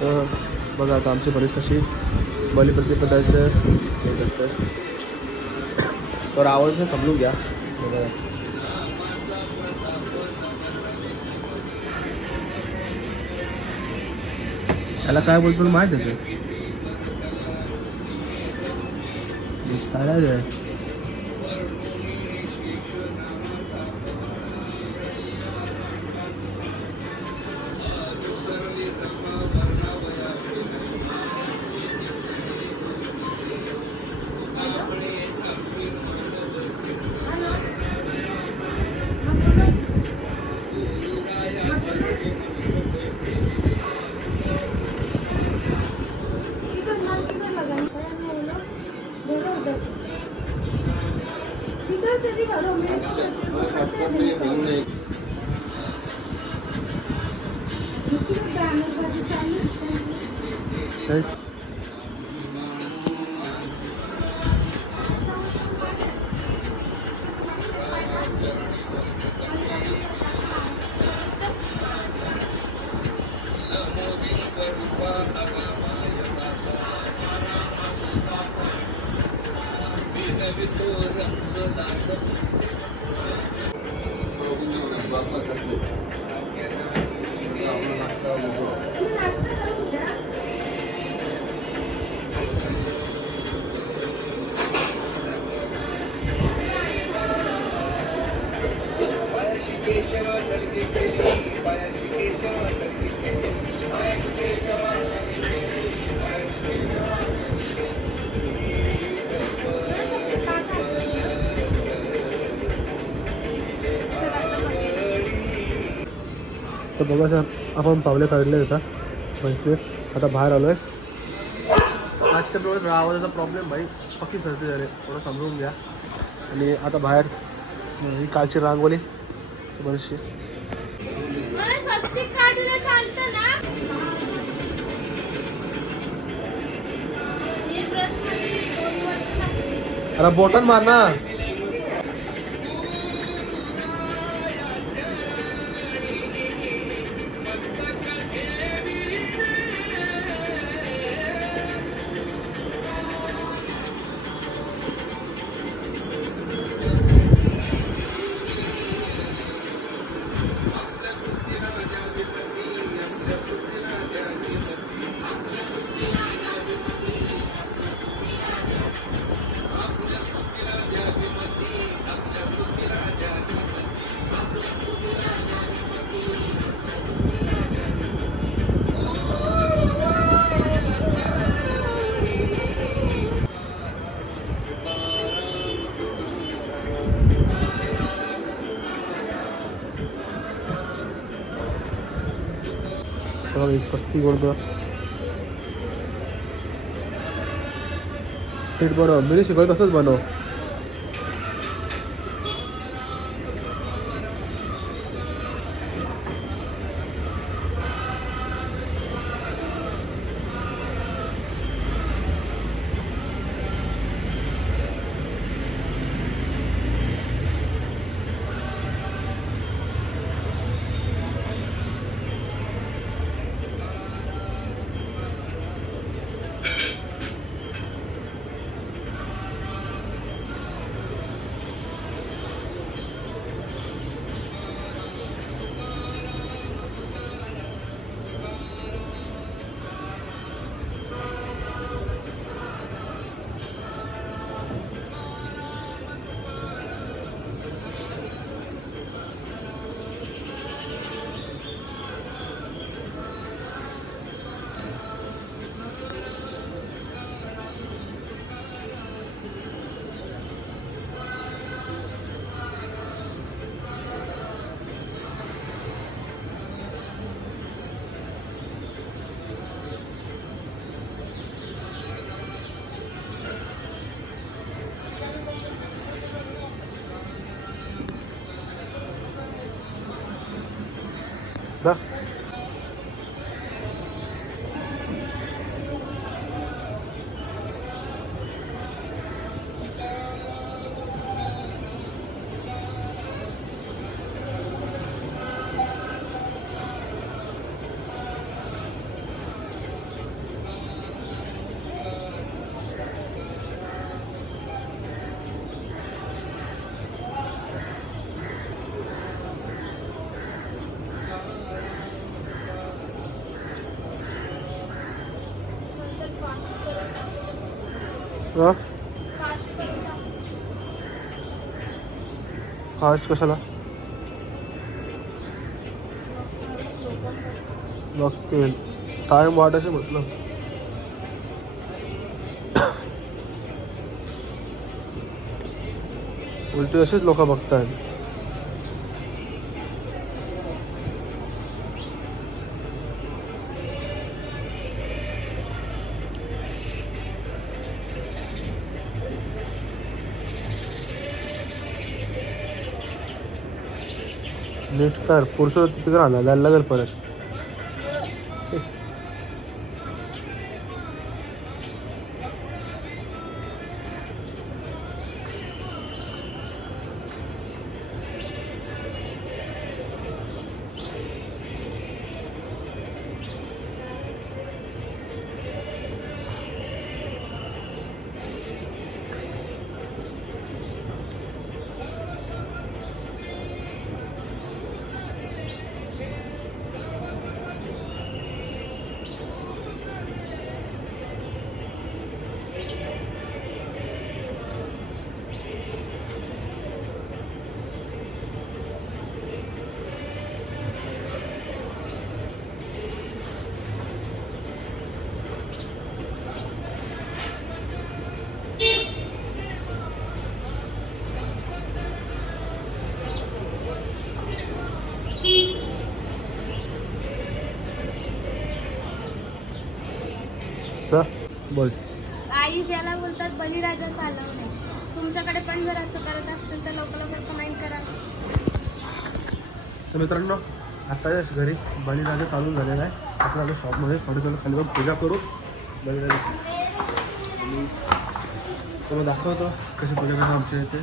तर बघा आता आमची बरीच कशी बलिप्रतिपदाचं हे करतं. तर आवाज समजून घ्या. बघा. त्याला काय बोलतो तुला माहीत आहे का? काय तर बघा सर आपण पावले काढले होता पंचवीस. आता बाहेर आलोय. आजच्या डोळ्यात आवाजाचा प्रॉब्लेम भाई. पक्की सर्दी झाली. थोडं समजून घ्या. आणि आता बाहेर ही कालची रांगोली बरीचशी. अरे बोटन मार ना. बघा वीस पस्तीस पीठ बनव मी शिकवत तसंच बनव. हा? आज कशाला? बघते. टाइम वाटायचं म्हटलं. उलटी असेच लोक बघतायत. नीट कर पुरुष तिकडे आला जायला लागेल परत. बोल. आई ज्याला बोलतात बलिराजा चालवणे. तुमच्याकडे पण जर असं करत असतील तर लवकर लवकर कमेंट करा. तर मित्रांनो आताच घरी बलिराजा चालू झालेला आहे. आपण आता शॉपमध्ये थोडी खाली जाऊन पूजा करू. बलिराजा. तुम्हाला दाखवतो कशी पूजा करतो आमच्या इथे.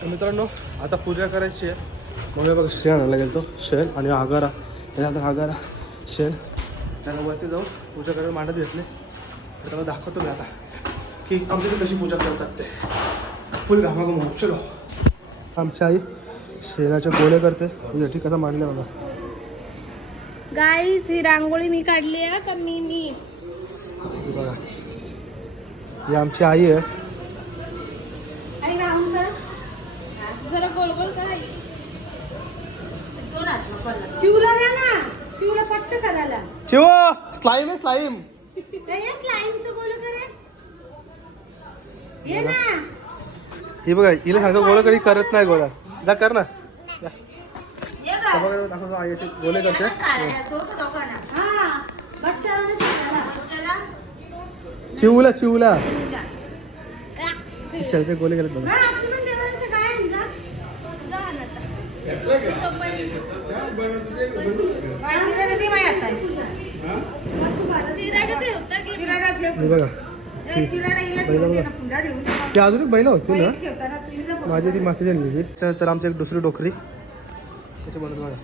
तर मित्रांनो आता पूजा करायची आहे. मग बघा शेण आणायला गेलो शेण आणि आगारा. त्यानंतर आगारा शेण त्याला वरती जाऊन पूजा करायला मांडत घेतले. तर त्याला दाखवतो मी आता की आमच्या कशी पूजा करतात ते. फुल घामाघूम होत चलो. आमची आई शेणाचे गोळे करते. म्हणजे ठीक कसा मांडले बघा. गाईस ही रांगोळी मी काढली आहे का? मी मी. ही आमची आई आहे आई राहून जा. जरा गोल गोल काय चिवला ना. चिवला पट्ट करायला. चिव स्लाईम आहे स्लाईम. स्लाईमचं गोल करे ये ना. ही बघा हिला सांगतो गोळा कधी करत नाही गोळा. जा कर ना. गोळे करते. हा बच्चा चिवला चिवला. शेळचे गोळे करत बघा. हे बघा बैल अजून एक बैल होती ना माझी ती मासे झाली तर आमची एक दुसरी डोकरी कशी बनवत बघा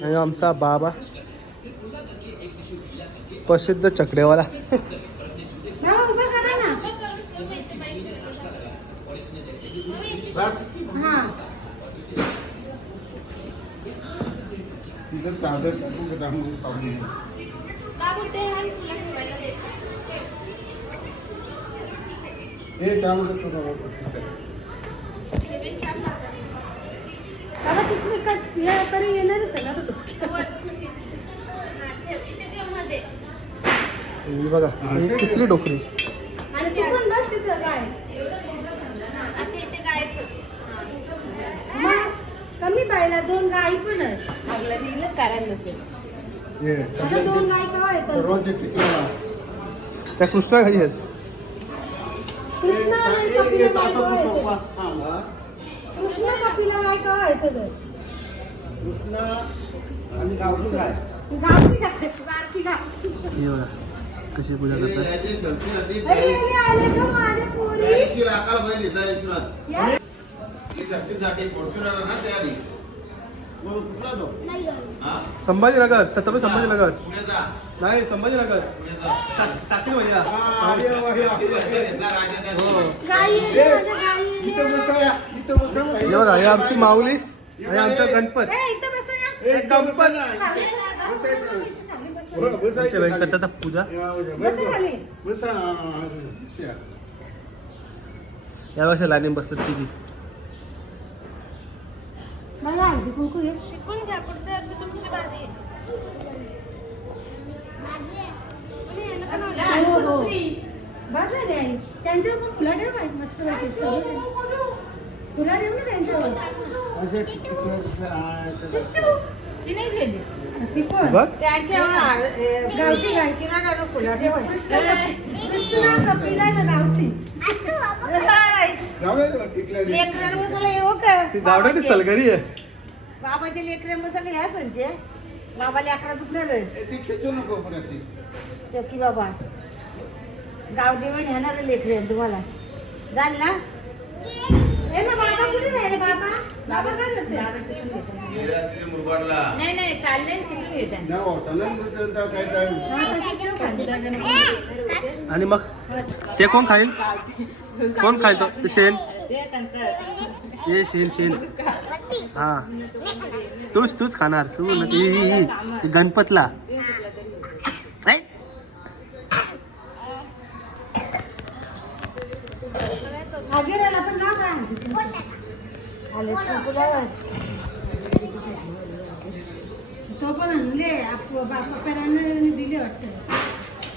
आणि आमचा बाबा प्रसिद्ध चकडेवाला. हे. तरी येणार ना ही बघा ही तिसरी डोकरी आणि तू पण बस तिथं काय? मग कमी पाहिला दोन गाई पण आहेत. आपल्या लिहिलं कारण नसेल. हे आता सगळ्यात दोन गाई केव्हा येतात? टिकला त्या कृष्णा खाली आहेत. कृष्ण आणि कपिला गाय केव्हा येतात? कृष्ण कपिला गाय केव्हा येतात? कृष्णा आणि गावठी काय गावठी गाय बारकी गाय. ही बघा. कशी पूजा करतात? हा? संभाजीनगर छत्रपती संभाजीनगर. नाही संभाजीनगर. साकीर भैया हा, हे. बघा आमची माऊली आणि आमचा गणपत. ए, इथं बसा या. ए, इथं बसा ना. बसायचं. बसायचं आमच्या खाली. व्यंकटाचा पूजा या, वर्षी लाईनीत बसतात तिघी मला हळदी कुंकू घे. शिकून घ्या पुढच्या वर्षी तुमची बारी आहे. आणि याला पण आवडेल. बस झाली आई. त्यांच्यावर पण फुलं ठेव बाई, मस्त वाटेल. फुलं ठेव ना त्यांच्यावर. बघ. गावठी गायची फुलं. कृष्ण कपिला आहे गावठी. बसायला येऊ का? ती गावठी सलगरी आहे. बाबाचे लेकरे बसायला ह्या संचे बाबा लेकरा दुखणार. चकी बाबा. गाव देवा घेणार लेकरे तुम्हाला. जाल ना? नाही नाही चालले चिकन. आणि मग? ते कोण खाईल? कोण खाईल तो? ते शेण? ये शेण शेण. हा. तूच तूच खाणार. तू ना ती ती गणपतला ऐ, आगेराला पण नाव काय म्हणते? आले कुंकुला तो पण आणले बाप्पाला दिले वाटतं.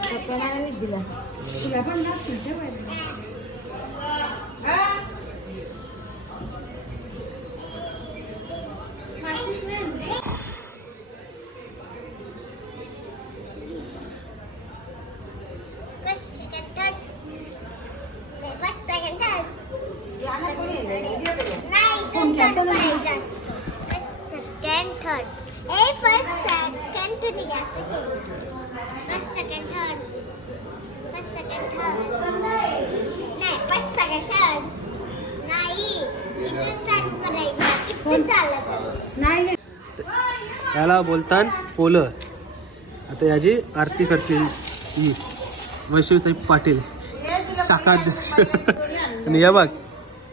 पप्पाने दिला. तुला पण लागतील याला बोलतात पोलं आता याची आरती करतील ही वैष्णवताई पाटील शाखाध्यक्ष. आणि या बघ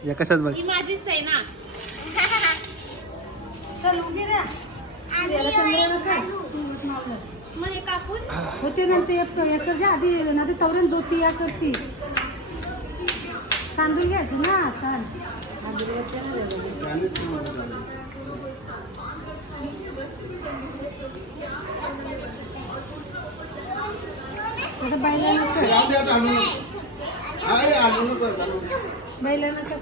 या कशात बघ. ही हे होते नंतर एक करजा आधी ना ते तवरण दोती या करती तांदूळ घ्यायचं ना तांद बैलांना कर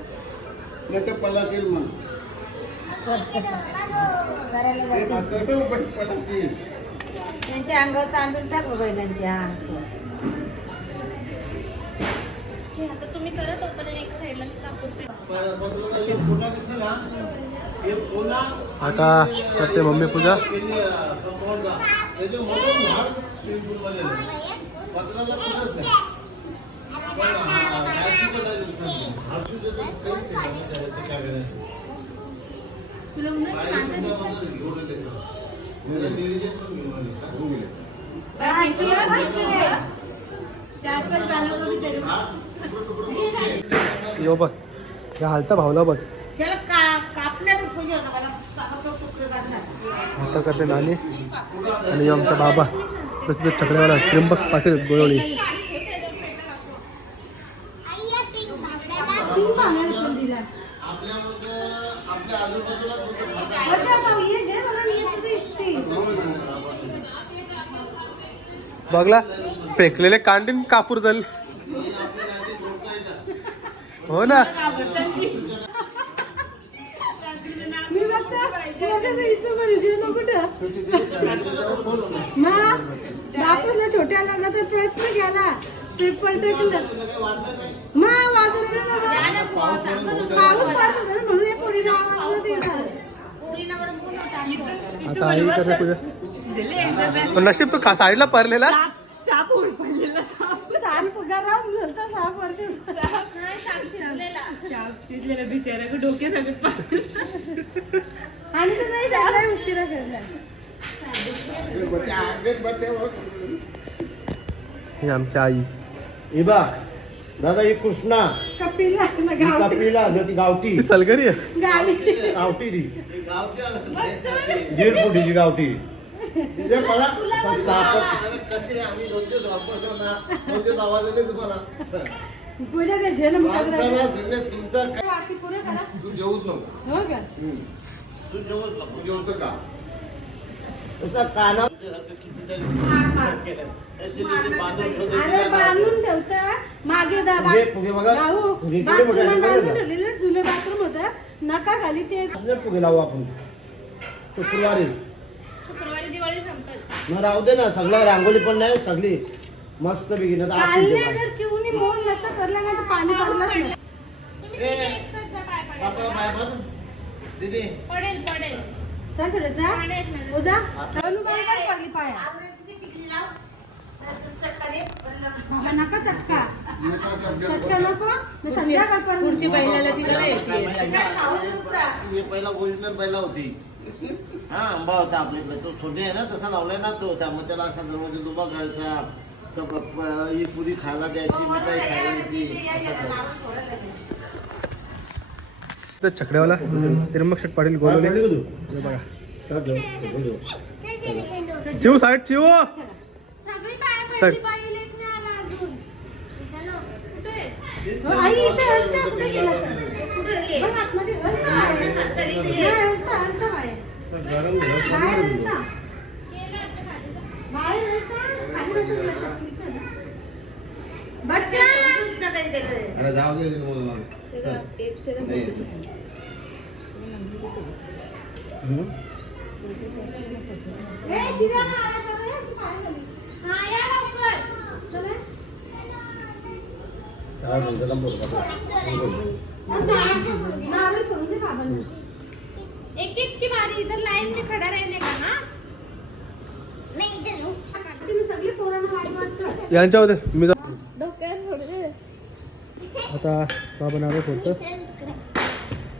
नाही तर पळातील मग करायला ते जाते. भाकरं पण पळातील. त्यांच्या अंगावर तांदूळ टाक बैलांच्या हे आता तुम्ही करत तोपर्यंत एक साईडला. प- बाजूला काही पुन्हा दिसलं ना, हे पुन्हा आता करते मम्मी पूजा. यो बघ या हालता भावला बघ. त्याला का कापण्यात पूजा होता मला ताबडतोब तुकडे आता करते नानी. आणि आमचा बाबा. प्रसिद्ध चक्रवाला त्र्यंबक पाटील गोळवली. बघला फेकलेले कांडीन कापूर झाले हो ना मी बघता म्हणजे ना छोट्या लग्नाचा प्रयत्न केला. पेपर टाकलं मा वाजवलेला पाऊस पडत होता म्हणून हे पोरीला आवाज दिला आता आई करते पूजा पण नशीब तू खा साईडला पडलेला. साप उडपडलेला साप. राहून झालता सहा वर्ष नाही साप शिजलेला साप शिजलेला बिचारा डोक्यात आणि तो नाही झाला उशिरा करला अगरबत्ती अगरबत्ती ही आमची आई. हे बा दादा ही कृष्णा. कपिला गावठी. कपिला न ती गावठी. ही सलगरी गावठी ती. दीड फुटीची गावठी. तिथे मला कसे आम्ही वापरतो ना आवाज आले तुम्हाला पूजा ते झेल तुमचा तू जेवूच नको. हो का? तू जेवत नको. जेवतो का? तसा काना अरे बांधून ठेवता. मागे दा फुगे फुगे बघा. भाऊ फुगे किती मोठे बाथरूम आहेत बांधून बघा. ठेवलेलं जुनं बाथरूम होतं. नका खाली ते. फुगे लावू आपण. शुक्रवारी. शुक्रवारी दिवाळी संपत मग राहू दे ना सगळं रांगोळी पण नाही सगळी मस्त पैकी ना तर आपण कालने जेवू. जर चिवणी मोल नसता करला ना तर पाणी पडलंच नाही. तुम्ही ए. किती दिवसात जा पाय पडायला? बापाला पाय पड. दीदी. पडेल पडेल. चल थोडं जा. पाण्यात नाही. उजा. अनु बरोबर पडली पाया. बाबा नका चटका. चटका. नको. मी संध्याकाळपर्यंत पुढची बैलाला तिला नाही काय येते. माहिती? ही पहिला ओरिजिनल बैला होती. हा आंबा होता आपल्याकडे तो छोटे आहे ना तसा लावलाय ना तो त्यामुळे त्याला असा दरवाजा दुबा करायचा तो ही पुरी खायला द्यायची मिठाई खायला द्यायची. तर छकड्यावाला त्र्यंबक शेट पाटील गोलवले? हे बघा चल जाऊ, चल जाऊ. चिव चल. हो, आई इथे बघ आतमध्ये हलता बाहेर. नाही, हलता, हलता बाहेर. गरम घर बाहेर खाली हलता. गेलं वाटतं खाली. बाहेर हलता, खाली बसून गेला. बच्चा अरे जाऊ दे मला. नाही. हम्म? ए, जिराला आला का रे? अशी पाय झाली. या लवकर चला. काय बोलतो, त्याला बोल बाबा. बोल. एक एक की बारी इधर लाइन में खड़ा रहने का ना सगळी पोरांना वाट मी थोडे आता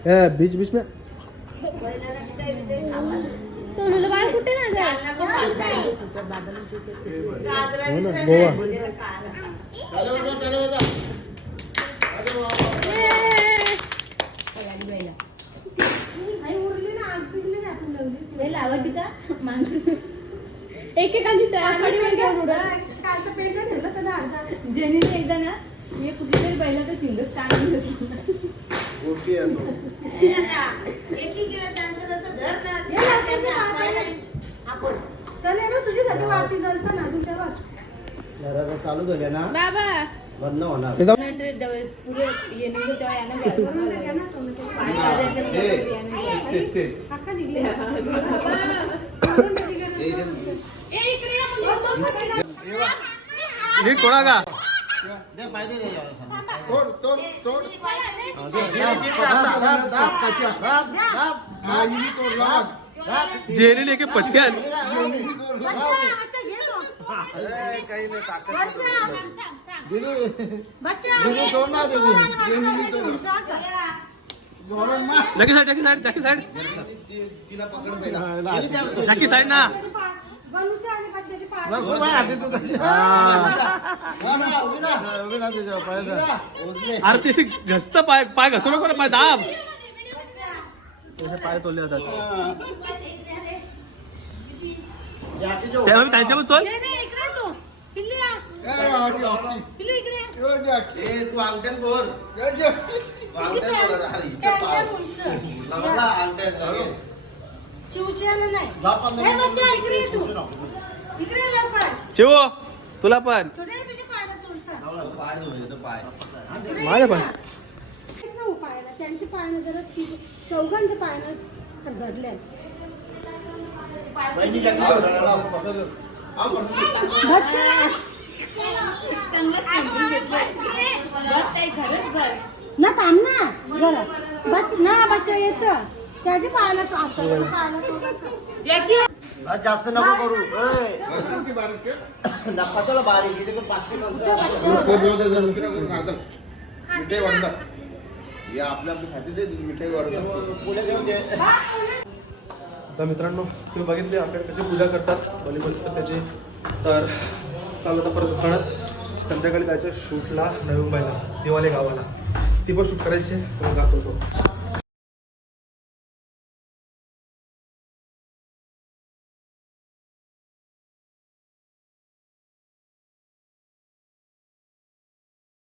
ए बीच बीच में. सोनूला बाळ कुठे ना जाय हो ना गोवा. काल तर पेंट ठेवलं तर अर्धा. जेनीने एकदा ना हे कुठली तरी बैलाचं शिंगत घेतलं. हे आहे. चल ये ना तुझ्यासाठी वाती जळतं ना तुझ्या. घराला चालू झाले ना? बाबा. बंद होणार हे हे, हे. हो. हे. नीट कोणा का दे पाहिजे त्याच्यावर. हा, दीदी, दीदी. तोड ना, दीदी. दीदी तोड. जाकी साईड जाकी साईड जाकी साईड. तिला पकड पहिला. जाकी साईड ना. हा. उजवे. अरे तेसी घसत पाय पाय घसू नको ना पाय दाब. पाय तोडले जातात त्यामुळे त्यांच्या पण चल. ये नाही, इकडे तू. बोर. चिव तुला पण. माझ्या. पण. त्यांच्या पायानं जरा चौघांच्या पायानं धरले ना थांब ना. जरा. बच ना बच्चा येत. त्याच्या पायाला तो आता त्याच्या पायाला तो याची आज जास्त नको करू. ए. ना, कशाला बारीक इथे तर पाचशे माणसं. मिठाई वाटतात या आपल्या आपल्या खाते मिठाई वाटतात पुढे घेऊन दे. तर मित्रांनो तुम्ही बघितले आपल्याकडे कशी पूजा करतात बलिबली त्याची. तर चालू आता परत दुकानात संध्याकाळी जायचं शूटला नवी मुंबईला दिवाले गावाला. ती पण शूट करायची मग दाखवतो.